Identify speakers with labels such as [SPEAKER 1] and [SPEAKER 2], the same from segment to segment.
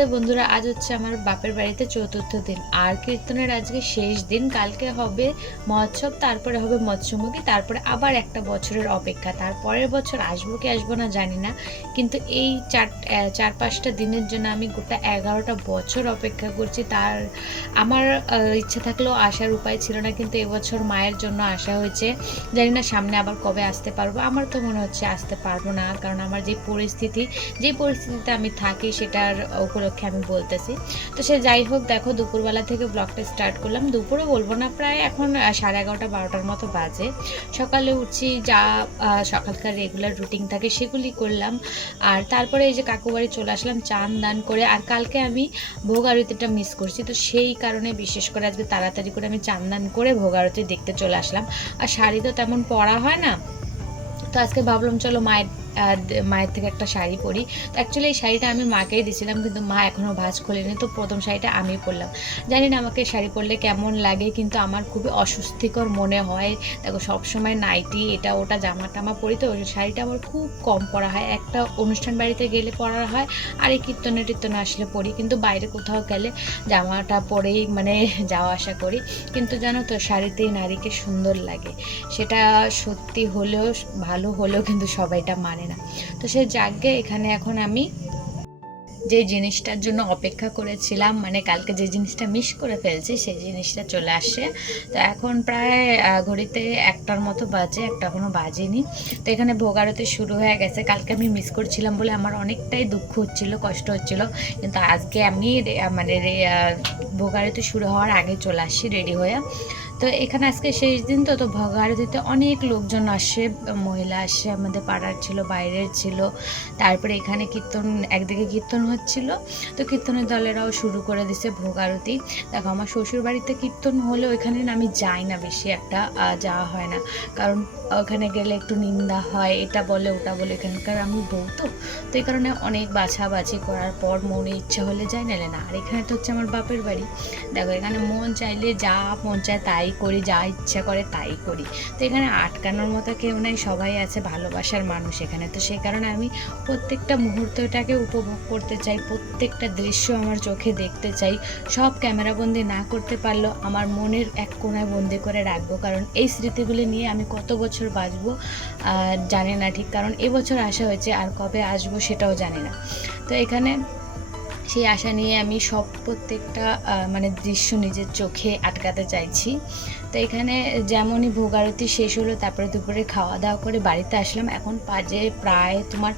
[SPEAKER 1] রাধে বন্ধুরা, আজ হচ্ছে আমার বাপের বাড়িতে চতুর্থ দিন। আর কীর্তনের আজকে শেষ দিন। কালকে হবে মহোৎসব, তারপরে হবে মৎস্যমুখী, তারপরে আবার একটা বছরের অপেক্ষা। তারপরের বছর আসব কি আসব না জানি না। কিন্তু এই চার চার পাঁচটা দিনের জন্য আমি গোটা এগারোটা বছর অপেক্ষা করছি। তার, আমার ইচ্ছা থাকলেও আসার উপায় ছিল না, কিন্তু এবছর মায়ের জন্য আসা হয়েছে। জানি না সামনে আবার কবে আসতে পারব। আমার তো মনে হচ্ছে আসতে পারব না, কারণ আমার যে পরিস্থিতি, যে পরিস্থিতিতে আমি থাকি, সেটার উপলক্ষে আমি বলতেছি। তো সে যাই হোক, দেখো দুপুরবেলা থেকে ব্লগটা স্টার্ট করলাম। দুপুরে বলব না, প্রায় এখন সাড়ে এগারোটা, বারোটার মতো বাজে। সকালে উঠছি, যা সকালকার রেগুলার রুটিন থাকে সেগুলি করলাম। আর তারপরে এই যে কাকুবাড়ি চলে আসলাম, চান দান করে। আর কালকে আমি ভোগ আরতিটা মিস করছি। তো সেই কারণে বিশেষ করে আজকে তাড়াতাড়ি করে আমি চান দান করে ভোগ আরতি দেখতে চলে আসলাম। আর শাড়ি তো তেমন পরা হয় না। তো আজকে ভাবলাম, চলো মায়ের মায়ের থেকে একটা শাড়ি পরি। তো অ্যাকচুয়ালি এই শাড়িটা আমি মাকেই দিয়েছিলাম কিন্তু মা এখনও ভাঁজ খোলেনি। তো প্রথম শাড়িটা আমি পরলাম। জানি না আমাকে শাড়ি পরলে কেমন লাগে, কিন্তু আমার খুবই অস্বস্তিকর মনে হয়। দেখো, সবসময় নাইটি এটা ওটা জামা টামা পরি তো শাড়িটা আমার খুব কম পরা হয়। একটা অনুষ্ঠান বাড়িতে গেলে পরা হয়, আর এই কীর্তনে টীর্তনে আসলে পরি। কিন্তু বাইরে কোথাও গেলে জামাটা পরেই মানে যাওয়া আসা করি। কিন্তু জানো তো শাড়িতেই নারীকে সুন্দর লাগে। সেটা সত্যি হলেও, ভালো হলেও কিন্তু সবাইটা মানে না। তো সে যাগে এখানে এখন আমি যে জিনিসটার জন্য অপেক্ষা করেছিলাম মানে কালকে যে জিনিসটা মিস করে ফেলছি, সেই জিনিসটা চলে আসে। তো এখন প্রায় ঘড়িতে একটার মতো বাজে, একটা কোনো বাজেনি। তো এখানে ভোগারতি শুরু হয়ে গেছে। কালকে আমি মিস করছিলাম বলে আমার অনেকটাই দুঃখ হচ্ছিল, কষ্ট হচ্ছিল। কিন্তু আজকে আমি মানে ভোগারতি শুরু হওয়ার আগে চলে আসছি রেডি হয়ে। তো এখানে আজকে শেষ দিন তো তো ভোগারতিতে অনেক লোকজন আসে, মহিলা আসে আমাদের পাড়ার ছিল, বাইরের ছিল, তারপরে এখানে কীর্তন, একদিকে কীর্তন হচ্ছিল, তো কীর্তনের দলেরাও শুরু করে দিছে ভোগ আরতি দেখো, আমার শ্বশুর বাড়িতে কীর্তন হলে ওইখানে আমি যাই না বেশি একটা যাওয়া হয় না। কারণ ওখানে গেলে একটু নিন্দা হয়, এটা বলে, ওটা বলে, এখানকার আমি বউ তো। তো এই কারণে অনেক বাছাবাছি করার পর মনে ইচ্ছা হলে যাই নালে না। আর এখানে তো হচ্ছে আমার বাপের বাড়ি। দেখো, এখানে মন চাইলে যা মন চায় তাই করি, যা ইচ্ছা করে তাই করি। তো এখানে আটকানোর মতো কেউ নাই, সবাই আছে ভালোবাসার মানুষ এখানে। তো সেই কারণে আমি প্রত্যেকটা মুহূর্তটাকে উপভোগ করতে চাই, প্রত্যেকটা দৃশ্য আমার চোখে দেখতে চাই। সব ক্যামেরাবন্দি না করতে পারলেও আমার মনের এক কোনায় বন্দি করে রাখব। কারণ এই স্মৃতিগুলি নিয়ে আমি কত বছর বাঁচবো জানি না ঠিক। কারণ এবছর আসা হয়েছে আর কবে আসব সেটাও জানি না। তো এখানে সেই আশা নিয়ে আমি সব প্রত্যেকটা মানে দৃশ্য নিজের চোখে আটকাতে চাইছি। তো এখানে যেমনই ভোগ আরতি শেষ হলো, তারপরে দুপুরে খাওয়া দাওয়া করে বাড়িতে আসলাম। এখন বাজে প্রায় তোমার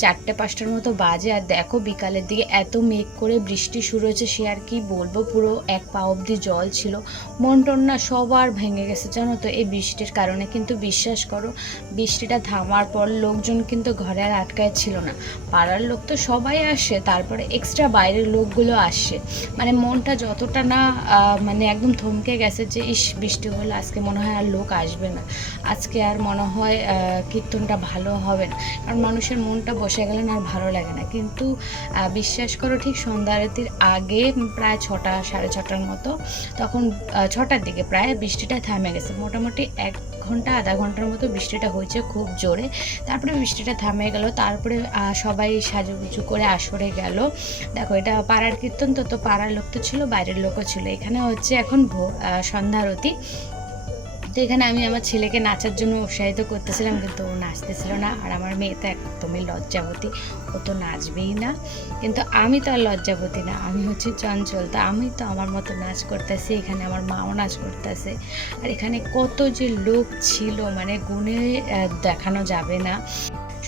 [SPEAKER 1] চারটে পাঁচটার মতো বাজে। আর দেখো বিকালের দিকে এত মেঘ করে বৃষ্টি শুরু হয়েছে, সে আর কি বলব? পুরো এক পা অবধি জল ছিল। মন টন না সবার ভেঙে গেছে, জানো তো? এই বৃষ্টির কারণে কিন্তু বিশ্বাস করো, বৃষ্টিটা থামার পর লোকজন কিন্তু ঘরে আর আটকায় ছিল না। পাড়ার লোক তো সবাই আসে, তারপরে এক্সট্রা বাইরের লোকগুলো আসে। মানে মনটা যতটা না মানে একদম থমকে গেছে যে, ইস, বৃষ্টি হলো আজকে মনে হয় আর লোক আসবে না। আজকে আর মনে হয় কীর্তনটা ভালো হবে না। কারণ মানুষের মনটা বসে গেলে না আর ভালো লাগে না। কিন্তু বিশ্বাস করো ঠিক সন্ধ্যা আরতির আগে প্রায় ছটা, সাড়ে ছটার মতো, তখন ছটার দিকে প্রায় বৃষ্টিটা থামে গেছে। মোটামুটি এক ঘণ্টা, আধা ঘণ্টার মতো বৃষ্টিটা হয়েছে খুব জোরে। তারপরে বৃষ্টিটা থামে গেল, তারপরে সবাই সাজুগুজু করে আসরে গেল। দেখো, এটা পাড়ার কীর্তন, তো তো পাড়ার লোক তো ছিল, বাইরের লোকও ছিল। এখানে হচ্ছে এখন সন্ধ্যারতি তো এখানে আমি আমার ছেলেকে নাচার জন্য উৎসাহিত করতেছিলাম, কিন্তু ও নাচতেছিল না। আর আমার মেয়ে তো একদমই লজ্জাবতী, ও তো নাচবেই না। কিন্তু আমি তো আর লজ্জাবতী না, আমি হচ্ছে চঞ্চল। তো আমি তো আমার মতো নাচ করতেছি, এখানে আমার মাও নাচ করতেছে। আর এখানে কত যে লোক ছিল মানে গুণে দেখানো যাবে না।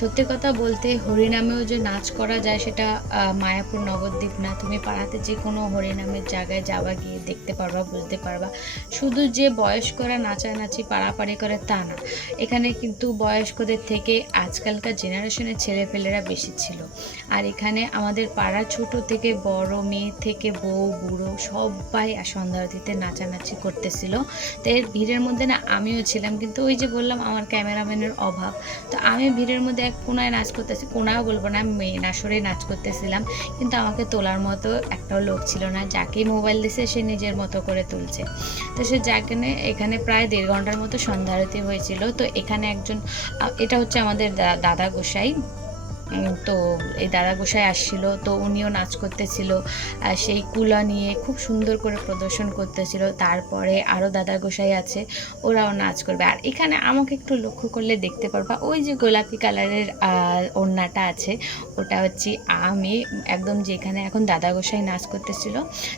[SPEAKER 1] সত্যি কথা বলতে হরিনামেও যে নাচ করা যায়, সেটা মায়াপুর নবদ্বীপ না। তুমি পাড়াতে যে কোনো হরিনামের জায়গায় যাওয়া গিয়ে দেখতে পারবা, বুঝতে পারবা। শুধু যে বয়স্করা নাচানাচি পাড়াপাড়ি করে তা না। এখানে কিন্তু বয়স্কদের থেকে আজকালকার জেনারেশনের ছেলেপেলেরা বেশি ছিল। আর এখানে আমাদের পাড়া ছোট থেকে বড়, মেয়ে থেকে বউ, বুড়ো সবাই সন্ধ্যারতিতে নাচানাচি করতেছিল। তো এর ভিড়ের মধ্যে না আমিও ছিলাম, কিন্তু ওই যে বললাম আমার ক্যামেরাম্যানের অভাব। তো আমি ভিড়ের মধ্যে এক কোনায় নাচ করতেছি, কোনাও বলব না আমি মেন আসরে নাচ করতেছিলাম। কিন্তু আমাকে তোলার মতো একটাও লোক ছিল না, যাকেই মোবাইল দিছে সে নিজের মতো করে তুলছে। তো সে যাকে এখানে প্রায় দেড় ঘণ্টার মতো সন্ধ্যা আরতি হয়েছিল। তো এখানে একজন এটা হচ্ছে আমাদের দাদা গোসাই। তো এই দাদা গোসাই আসছিল, তো উনিও নাচ করতেছিল সেই কুলা নিয়ে খুব সুন্দর করে প্রদর্শন করতেছিল, তারপরে আরও দাদা গোসাই আছে, ওরাও নাচ করবে। আর এখানে আমাকে একটু লক্ষ্য করলে দেখতে পারবা, ওই যে গোলাপি কালারের ওড়নাটা আছে, ওটা হচ্ছে আমি একদম যেখানে এখন দাদা গোসাই নাচ করতেছিল,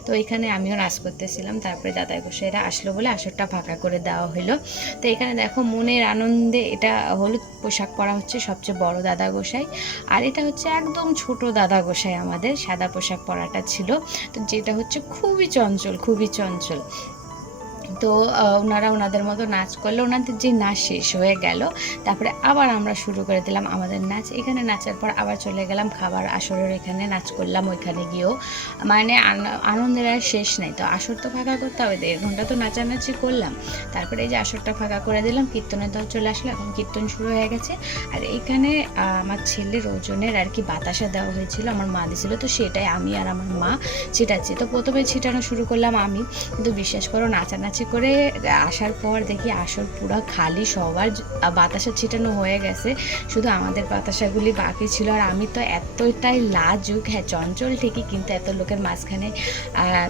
[SPEAKER 1] তো এখানে আমিও নাচ করতেছিলাম, তারপরে দাদা গোসাইরা আসলো বলে আসরটা ফাঁকা করে দেওয়া হলো তো এখানে দেখো মনের আনন্দে এটা হলুদ পোশাক পরা হচ্ছে সবচেয়ে বড় দাদা গোসাই আর এটা হচ্ছে একদম ছোট দাদা গোসাই আমাদের সাদা পোশাক পরাটা ছিল। তো যেটা হচ্ছে খুবই চঞ্চল খুবই চঞ্চল। তো ওনারা ওনাদের মতো নাচ করল। ওনাদের যে নাচ শেষ হয়ে গেল, তারপরে আবার আমরা শুরু করে দিলাম আমাদের নাচ। এখানে নাচের পর আবার চলে গেলাম খাবার আসরের এখানে নাচ করলাম ওইখানে গিয়েও। মানে আন- আনন্দের আর শেষ নেই তো, আসর তো ফাঁকা করতে হবে, দেড় ঘণ্টা তো নাচানাচি করলাম। তারপরে এই যে আসরটা ফাঁকা করে দিলাম, কীর্তনের দল চলে আসলো, এখন কীর্তন শুরু হয়ে গেছে। আর এখানে আমার ছেলের ওজনের আর কি বাতাসা দেওয়া হয়েছিল, আমার মা দিয়েছিল তো সেটাই আমি আর আমার মা ছিটাচ্ছি। তো প্রথমে ছিটানো শুরু করলাম আমি, কিন্তু বিশ্বাস করো, নাচানাচি করে আসার পর দেখি আসর পুরো খালি, সবার বাতাসা ছিটানো হয়ে গেছে। শুধু আমাদের বাতাসাগুলি বাকি ছিল আর আমি তো এতটাই লাজুক হ্যাঁ চঞ্চল ঠিকই কিন্তু এত লোকের মাঝখানে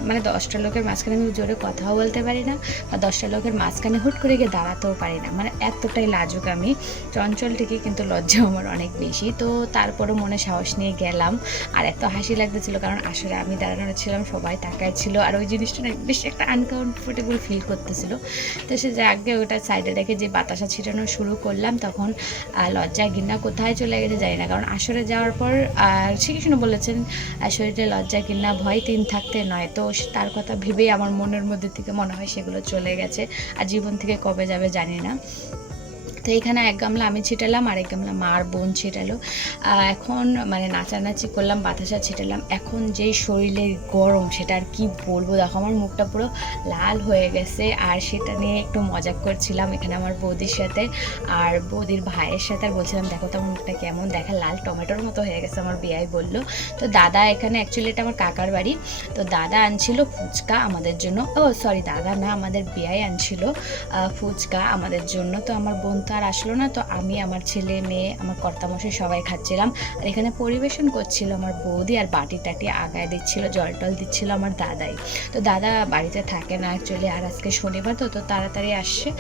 [SPEAKER 1] মানে দশটা লোকের মাঝখানে আমি জোরে কথাও বলতে পারি না বা দশটা লোকের মাঝখানে হুট করে গিয়ে দাঁড়াতেও পারি না। মানে এতটাই লাজুক আমি। চঞ্চল ঠিকই কিন্তু লজ্জা আমার অনেক বেশি। তো তারপরে মনে সাহস নিয়ে গেলাম। আর এত হাসি লাগতেছিল কারণ আসলে আমি দাঁড়ানো ছিলাম, সবাই তাকায় ছিল। আর ওই জিনিসটা না বেশ একটা আনকমফোর্টেবল ফিল করতেছিল। তো সে আগে ওটা সাইডে রেখে যে বাতাসা ছিটানো শুরু করলাম, তখন লজ্জা, ঘৃণা কোথায় চলে গেছে জানি না। কারণ আসরে যাওয়ার পর শ্রীকৃষ্ণ বলেছেন শরীরে লজ্জা, ঘৃণা, ভয় তিন থাকতে নয়। তো তার কথা ভেবেই আমার মনের মধ্যে থেকে মনে হয় সেগুলো চলে গেছে। আর জীবন থেকে কবে যাবে জানি না। তো এখানে এক গামলা আমি ছিটালাম আর এক গামলা মা আর বোন ছিটালো। এখন মানে নাচানাচি করলাম, বাতাসা ছিটালাম। এখন যেই শরীরের গরম, সেটা আর কি বলব? দেখো, আমার মুখটা পুরো লাল হয়ে গেছে। আর সেটা নিয়ে একটু মজা করছিলাম এখানে আমার বৌদির সাথে। আর বৌদির ভাইয়ের সাথে আর বলছিলাম, দেখো তো আমার মুখটা কেমন? দেখা লাল টমেটোর মতো হয়ে গেছে, আমার বিয়াই বলল। তো দাদা এখানে অ্যাকচুয়ালি এটা আমার কাকার বাড়ি। তো দাদা আনছিল ফুচকা আমাদের জন্য। ও সরি দাদা না, আমাদের বিয়াই আনছিল ফুচকা আমাদের জন্য। তো আমার বোন তো আর আসলো না, তো আমি আমার ছেলে, মেয়ে, আমার কর্তামশাই সবাই খাচ্ছিলাম। আর এখানে পরিবেশন করছিল আমার বৌদি আর বাটি টাটি আগায় দিচ্ছিল, জল টল দিচ্ছিল আমার দাদাই। তো দাদা বাড়িতে থাকে না অ্যাকচুয়ালি আর আজকে শনিবার তো তো তাড়াতাড়ি আসছে।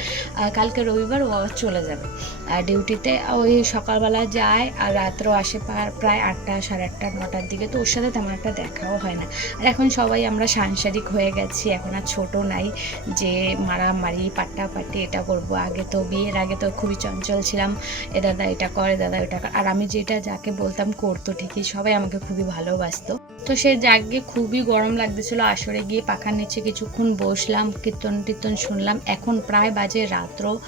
[SPEAKER 1] কালকে রবিবার ও চলে যাবে। আর ডিউটিতে ওই সকালবেলা যায় আর রাত্রেও আসে প্রা- প্রায় আটটা, সাড়ে আটটা, নটার দিকে। তো ওর সাথে তেমন একটা দেখাও হয় না। আর এখন সবাই আমরা সাংসারিক হয়ে গেছি, এখন আর ছোট নাই যে মারামারি পাট্টাপাটি এটা করব। আগে তো বিয়ের, আগে তো খুবই চঞ্চল ছিলাম। এ দাদা, এটা করে দাদা, ওটা করে। আর আমি যেটা, যাকে বলতাম, করতো ঠিকই। সবাই আমাকে খুবই ভালোবাসতো। তো সে জাগে খুবই গরম লাগতেছিল, আসরে গিয়ে পাখার নিচে কিছুক্ষণ বসলাম, কীর্তন টীর্তন শুনলাম। এখন প্রায় বাজে রাত্র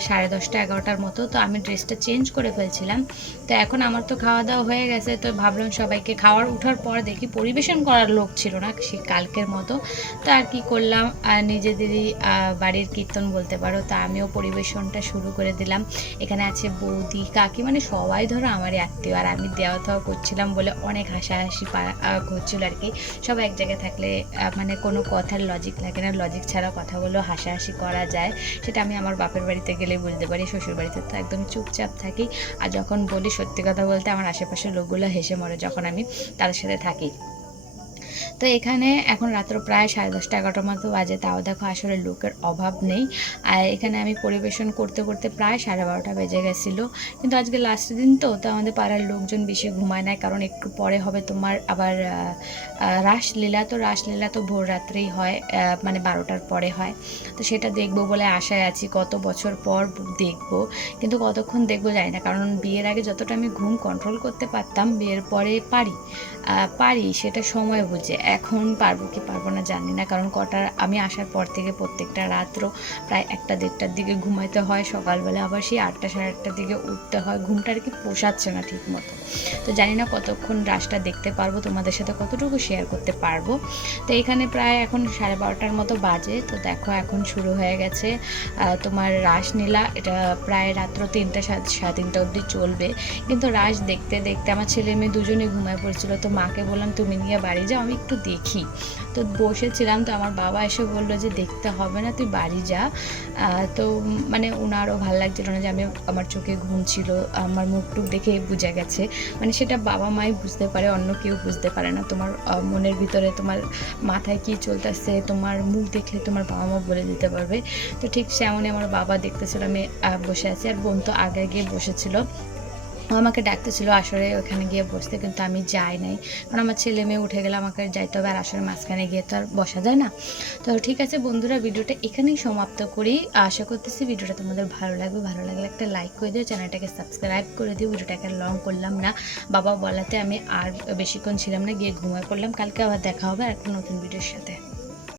[SPEAKER 1] সাড়ে দশটা, এগারোটার মতো, তো আমি ড্রেসটা চেঞ্জ করে ফেলছিলাম। তো এখন আমার তো খাওয়া দাওয়া হয়ে গেছে, তো ভাবলাম সবাইকে খাওয়ার উঠার পর দেখি পরিবেশন করার লোক ছিল না, সে কালকের মতো। তো আর কি করলাম নিজেদেরই বাড়ির কীর্তন বলতে পারো, তা আমিও পরিবেশনটা শুরু করে দিলাম। এখানে আছে বৌদি, কাকি মানে সবাই ধরো আমারই আত্মীয়, আর আমি দেওয়া থাওয়া করছিলাম বলে অনেক হাসাহাসি পা- আহ, করছিল আর কি। সব এক জায়গায় থাকলে মানে কোনো কথার লজিক লাগে না। লজিক ছাড়া কথা বলেও হাসাহাসি করা যায়। সেটা আমি আমার বাপের বাড়িতে গেলে বলতে পারি শ্বশুর বাড়িতে তো একদম চুপচাপ থাকি। আর যখন বলি সত্যি কথা বলতে আমার আশেপাশের লোকগুলো হেসে মরে যখন আমি তাদের সাথে থাকি। তো এখানে এখন রাত্র প্রায় সাড়ে দশটা, এগারোটার মতো বাজে। তাও দেখো আসলে লোকের অভাব নেই। আর এখানে আমি পরিবেশন করতে করতে প্রায় সাড়ে বারোটা বেজে গেছিল। কিন্তু আজকে লাস্ট দিন তো তো আমাদের পাড়ার লোকজন বেশি ঘুমায় না কারণ একটু পরে হবে তোমার আবার রাসলীলা। তো রাসলীলা তো ভোর রাত্রেই হয় মানে বারোটার পরে হয়। তো সেটা দেখব বলে আশায় আছি। কত বছর পর দেখব। কিন্তু কতক্ষণ দেখব জানি না। কারণ বিয়ের আগে যতটা আমি ঘুম কন্ট্রোল করতে পারতাম, বিয়ের পরে পারি। পারি, সেটা সময় বুঝে। এখন পারব কি পারব না জানি না, কারণ কটার, আমি আসার পর থেকে প্রত্যেকটা রাত্র প্রায় একটা দেড়টার দিকে ঘুমাইতে হয়, সকালবেলা আবার সেই আটটা সাড়ে আটটার দিকে উঠতে হয়, ঘুমটা আর কি পোষাচ্ছে না ঠিক মতো তো জানি না কতক্ষণ রাসটা দেখতে পারব, তোমাদের সাথে কতটুকু শেয়ার করতে পারব। তো এখানে প্রায় এখন সাড়ে বারোটার মতো বাজে, তো দেখো এখন শুরু হয়ে গেছে তোমার রাসলীলা, এটা প্রায় রাত্র তিনটা সাড়ে তিনটা অবধি চলবে। কিন্তু রাস দেখতে দেখতে আমার ছেলে মেয়ে দুজনে ঘুমায় পড়েছিল, তো মাকে বললাম, তুমি নিয়ে বাড়ি যাও, আমি একটু দেখি। তো বসেছিলাম তো আমার বাবা এসে বলল যে, দেখতে হবে না, তুই বাড়ি যা। তো মানে ওনারও ভালো লাগছিল না যে, আমি আমার চোখে ঘুম ছিল, আমার মুখ টুক দেখে বুঝে গেছে। মানে সেটা বাবা মাই বুঝতে পারে, অন্য কেউ বুঝতে পারে না। তোমার মনের ভিতরে তোমার মাথায় কি চলতেছে, তোমার মুখ দেখে তোমার বাবা মা বলে দিতে পারবে। তো ঠিক সেমনই আমার বাবা দেখতেছিল, আমি বসে আছি। আর বোন তো আগে গিয়ে বসেছিল। আমাকে ডাকতেছিল আসরে ওখানে গিয়ে বসতে, কিন্তু আমি যাই নাই। কারণ আমার ছেলে মেয়ে উঠে গেলে আমাকে যাইতে হবে আর আসরের মাঝখানে গিয়ে তো আর বসা যায় না। তো ঠিক আছে বন্ধুরা, ভিডিওটা এখানেই সমাপ্ত করি। আশা করতেছি ভিডিওটা তোমাদের ভালো লাগবে। ভালো লাগলে একটা লাইক করে দিও, চ্যানেলটাকে সাবস্ক্রাইব করে দিও। ভিডিওটাকে লং করলাম না। বাবা বলাতে আমি আর বেশিক্ষণ ছিলাম না, গিয়ে ঘুমিয়ে পড়লাম। কালকে আবার দেখা হবে আর একটা নতুন ভিডিওর সাথে।